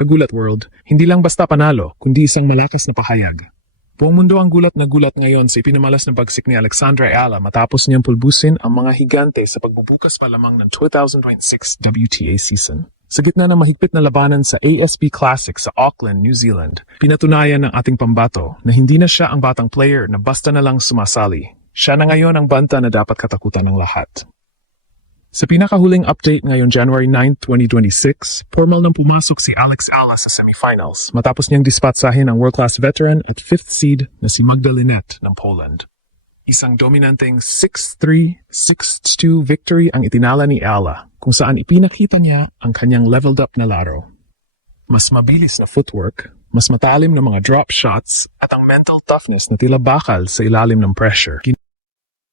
Kagulat World, hindi lang basta panalo, kundi isang malakas na pahayag. Buong mundo ang gulat na gulat ngayon sa ipinamalas na bagsik ni Alexandra Ayala matapos niyang pulbusin ang mga higante sa pagbubukas pa lamang ng 2026 WTA season. Sa gitna ng mahigpit na labanan sa ASB Classic sa Auckland, New Zealand, pinatunayan ng ating pambato na hindi na siya ang batang player na basta na lang sumasali. Siya na ngayon ang banta na dapat katakutan ng lahat. Sa pinakahuling update ngayong January 9, 2026, formal nang pumasok si Alex Ayala sa semifinals matapos niyang dispatsahin ang world-class veteran at 5th seed na si Magda Linette ng Poland. Isang dominanteng 6-3, 6-2 victory ang itinala ni Ayala kung saan ipinakita niya ang kanyang leveled up na laro. Mas mabilis na footwork, mas matalim na mga drop shots at ang mental toughness na tila bakal sa ilalim ng pressure.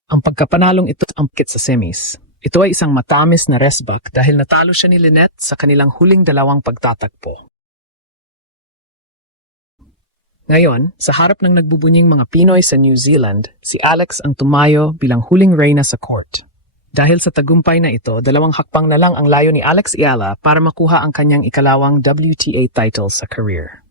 Ang pagkapanalong ito ang kit sa semis. Ito ay isang matamis na resback dahil natalo siya ni Linette sa kanilang huling dalawang pagtatagpo. Ngayon, sa harap ng nagbubunying mga Pinoy sa New Zealand, si Alex ang tumayo bilang huling reyna sa court. Dahil sa tagumpay na ito, 2 hakbang na lang ang layo ni Alex Ayala para makuha ang kanyang ikalawang WTA title sa career.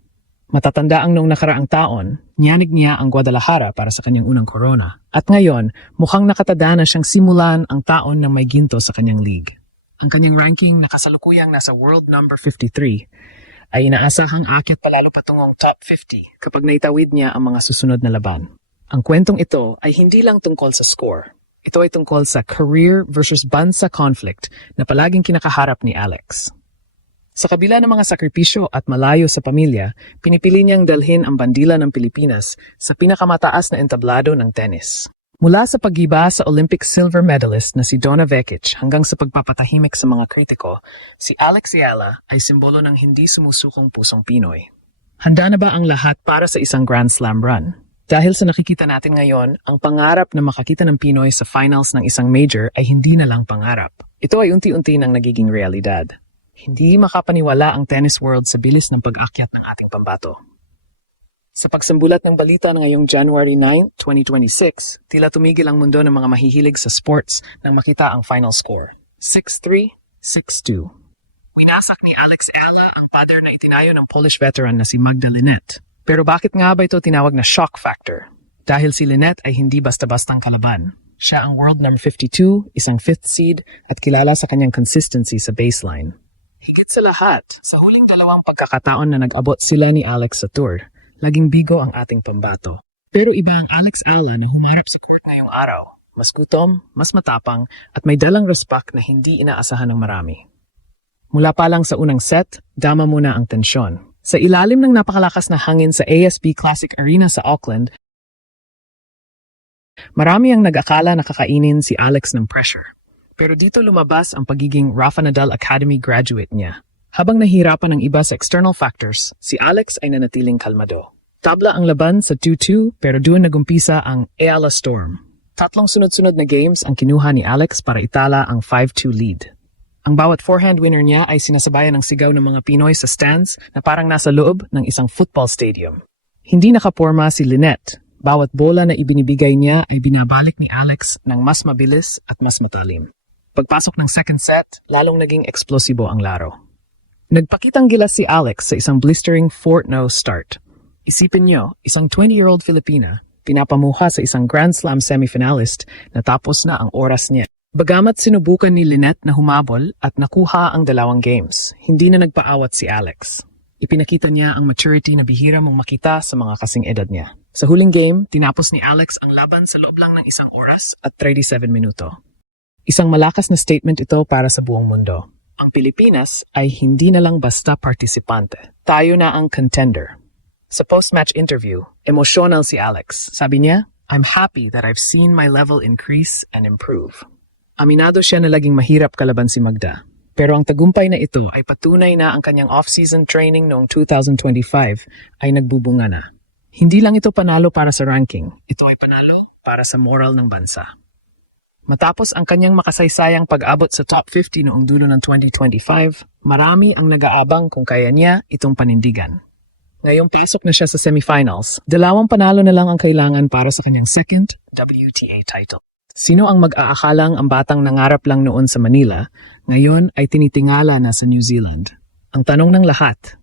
Matatanda ang noong nakaraang taon, niyanig niya ang Guadalajara para sa kanyang unang corona. At ngayon, mukhang nakatada na siyang simulan ang taon ng may ginto sa kanyang league. Ang kanyang ranking na kasalukuyang nasa world number 53 ay inaasahang aakyat palalo patungong top 50 kapag naitawid niya ang mga susunod na laban. Ang kwentong ito ay hindi lang tungkol sa score. Ito ay tungkol sa career versus bansa conflict na palaging kinakaharap ni Alex. Sa kabila ng mga sakripisyo at malayo sa pamilya, pinipili niyang dalhin ang bandila ng Pilipinas sa pinakamataas na entablado ng tennis. Mula sa paggiba sa Olympic silver medalist na si Donna Vekic hanggang sa pagpapatahimik sa mga kritiko, si Alex Ayala ay simbolo ng hindi sumusukong pusong Pinoy. Handa na ba ang lahat para sa isang Grand Slam run? Dahil sa nakikita natin ngayon, ang pangarap na makakita ng Pinoy sa finals ng isang major ay hindi na lang pangarap. Ito ay unti-unti nang nagiging realidad. Hindi makapaniwala ang tennis world sa bilis ng pag-akyat ng ating pambato. Sa pagsambulat ng balita ngayong January 9, 2026, tila tumigil ang mundo ng mga mahihilig sa sports nang makita ang final score. 6-3, 6-2. Winasak ni Alex Ayala ang pader na itinayo ng Polish veteran na si Magda Linette. Pero bakit nga ba ito tinawag na shock factor? Dahil si Linette ay hindi basta-bastang kalaban. Siya ang world number 52, isang 5th seed, at kilala sa kanyang consistency sa baseline. Higit sa lahat, sa huling 2 pagkakataon na nag-abot sila ni Alex sa tour, laging bigo ang ating pambato. Pero iba ang Alex Ayala na humarap sa court ngayong araw. Mas gutom, mas matapang, at may dalang respak na hindi inaasahan ng marami. Mula pa lang sa unang set, dama muna ang tensyon. Sa ilalim ng napakalakas na hangin sa ASB Classic Arena sa Auckland, marami ang nag-akala na kakainin si Alex ng pressure. Pero dito lumabas ang pagiging Rafa Nadal Academy graduate niya. Habang nahihirapan ang iba sa external factors, si Alex ay nanatiling kalmado. Tabla ang laban sa 2-2 pero doon nagumpisa ang Ayala Storm. 3 sunod-sunod na games ang kinuha ni Alex para itala ang 5-2 lead. Ang bawat forehand winner niya ay sinasabayan ng sigaw ng mga Pinoy sa stands na parang nasa loob ng isang football stadium. Hindi nakaporma si Linette. Bawat bola na ibinibigay niya ay binabalik ni Alex ng mas mabilis at mas matalim. Pagpasok ng second set, lalong naging eksplosibo ang laro. Nagpakitang gilas si Alex sa isang blistering 4-0 start. Isipin nyo, isang 20-year-old Filipina, pinapamuha sa isang Grand Slam semifinalist na tapos na ang oras niya. Bagamat sinubukan ni Linette na humabol at nakuha ang 2 games, hindi na nagpaawat si Alex. Ipinakita niya ang maturity na bihira mong makita sa mga kasing edad niya. Sa huling game, tinapos ni Alex ang laban sa loob lang ng 1 oras at 37 minuto. Isang malakas na statement ito para sa buong mundo. Ang Pilipinas ay hindi na lang basta partisipante. Tayo na ang contender. Sa post-match interview, emotional si Alex. Sabi niya, "I'm happy that I've seen my level increase and improve." Aminado siya na laging mahirap kalaban si Magda. Pero ang tagumpay na ito ay patunay na ang kanyang off-season training noong 2025 ay nagbubunga na. Hindi lang ito panalo para sa ranking, ito ay panalo para sa moral ng bansa. Matapos ang kanyang makasaysayang pag-abot sa top 50 noong dulo ng 2025, marami ang nag-aabang kung kaya niya itong panindigan. Ngayong pasok na siya sa semifinals, 2 panalo na lang ang kailangan para sa kanyang second WTA title. Sino ang mag-aakalang ang batang nangarap lang noon sa Manila, ngayon ay tinitingala na sa New Zealand? Ang tanong ng lahat,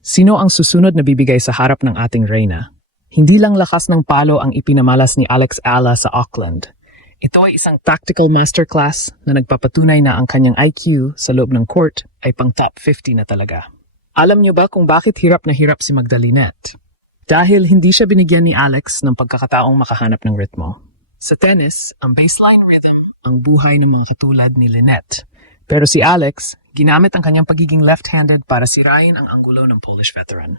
Sino ang susunod na bibigay sa harap ng ating reyna? Hindi lang lakas ng palo ang ipinamalas ni Alex Ala sa Auckland. Ito ay isang tactical masterclass na nagpapatunay na ang kanyang IQ sa loob ng court ay pang top 50 na talaga. Alam niyo ba kung bakit hirap na hirap si Magdalinette? Dahil hindi siya binigyan ni Alex ng pagkakataong makahanap ng ritmo. Sa tennis, ang baseline rhythm ang buhay ng mga katulad ni Linette. Pero si Alex, ginamit ang kanyang pagiging left-handed para sirain ang anggulo ng Polish veteran.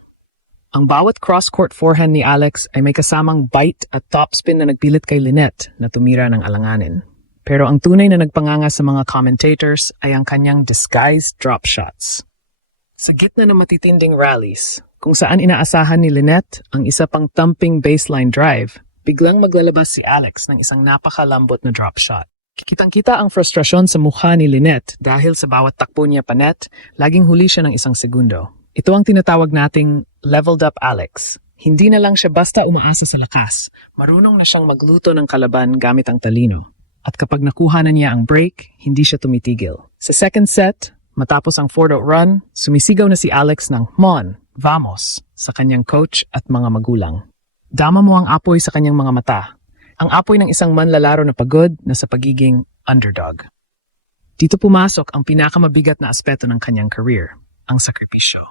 Ang bawat cross-court forehand ni Alex ay may kasamang bite at topspin na nagpilit kay Linette na tumira ng alanganin. Pero ang tunay na nagpanganga sa mga commentators ay ang kanyang disguised drop shots. Sa gitna ng matitinding rallies, kung saan inaasahan ni Linette ang isa pang thumping baseline drive, biglang maglalabas si Alex ng isang napakalambot na drop shot. Kitang-kita ang frustrasyon sa mukha ni Linette dahil sa bawat takbo niya pa net, laging huli siya ng isang segundo. Ito ang tinatawag nating leveled up Alex. Hindi na lang siya basta umaasa sa lakas, marunong na siyang magluto ng kalaban gamit ang talino. At kapag nakuha na niya ang break, hindi siya tumitigil. Sa second set, matapos ang 4-0 run, sumisigaw na si Alex ng "Mon, vamos" sa kanyang coach at mga magulang. Dama mo ang apoy sa kanyang mga mata. Ang apoy ng isang manlalaro na pagod na sa pagiging underdog. Dito pumasok ang pinakamabigat na aspeto ng kanyang career, ang sakripisyo.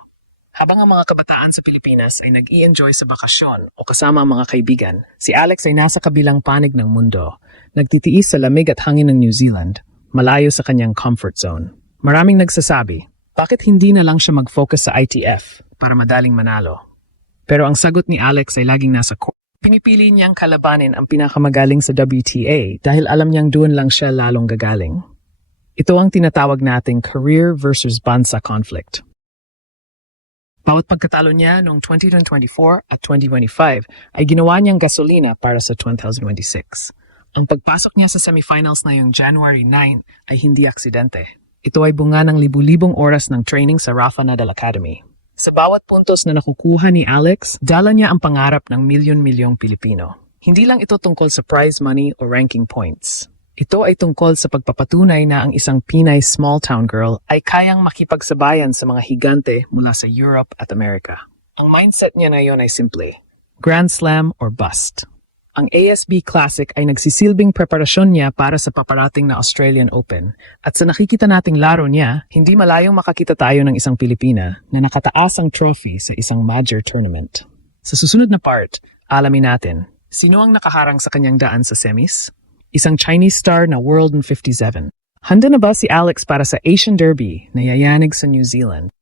Habang ang mga kabataan sa Pilipinas ay nag-i-enjoy sa bakasyon o kasama ang mga kaibigan, si Alex ay nasa kabilang panig ng mundo, nagtitiis sa lamig at hangin ng New Zealand, malayo sa kanyang comfort zone. Maraming nagsasabi, bakit hindi na lang siya mag-focus sa ITF para madaling manalo? Pero ang sagot ni Alex ay laging nasa court. Pinipili niyang kalabanin ang pinakamagaling sa WTA dahil alam niyang doon lang siya lalong gagaling. Ito ang tinatawag nating career versus bansa conflict. Bawat pagkatalo niya noong 2024 at 2025 ay ginawa niyang gasolina para sa 2026. Ang pagpasok niya sa semifinals na yung January 9 ay hindi aksidente. Ito ay bunga ng libu-libong oras ng training sa Rafa Nadal Academy. Sa bawat puntos na nakukuha ni Alex, dala niya ang pangarap ng milyon-milyong Pilipino. Hindi lang ito tungkol sa prize money o ranking points. Ito ay tungkol sa pagpapatunay na ang isang Pinay small-town girl ay kayang makipagsabayan sa mga higante mula sa Europe at Amerika. Ang mindset niya ngayon ay simple, Grand Slam or bust. Ang ASB Classic ay nagsisilbing preparasyon niya para sa paparating na Australian Open. At sa nakikita nating laro niya, hindi malayong makakita tayo ng isang Pilipina na nakataas ang trophy sa isang major tournament. Sa susunod na part, alamin natin, sino ang nakaharang sa kanyang daan sa semis? Isang Chinese star na World in 57. Handa na ba si Alex para sa Asian Derby na yayanig sa New Zealand?